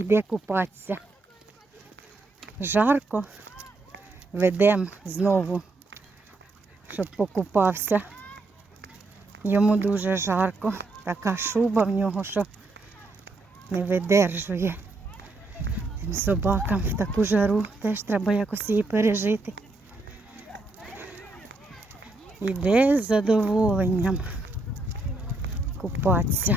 іде купатися. Жарко, ведемо знову, щоб покупався. Йому дуже жарко. Така шуба в нього, що не видержує. Тим собакам в таку жару теж треба якось її пережити. Іде з задоволенням купатися.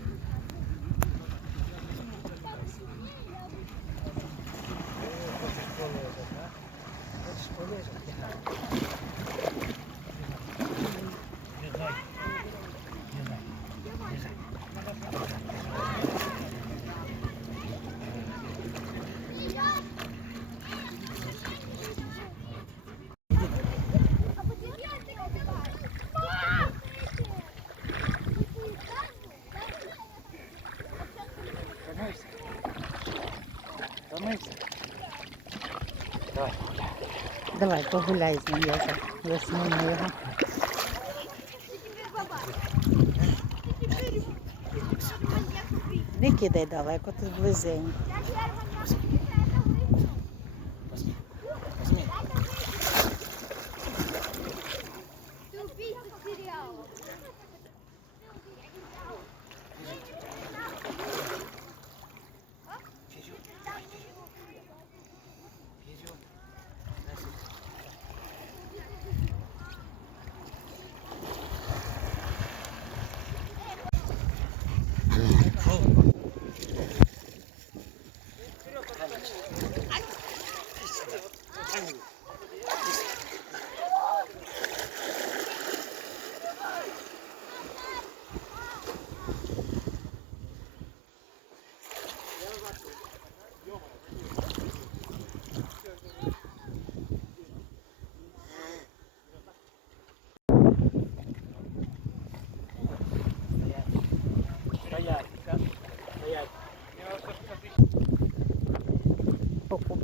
Помився. Давай. Давай погуляй з ним, я весну на його. Не кидай далеко, тут близенько.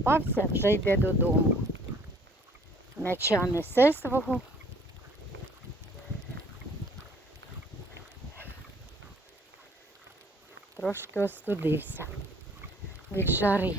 Покупався, вже йде додому. М'яча несе свого. Трошки остудився від жари.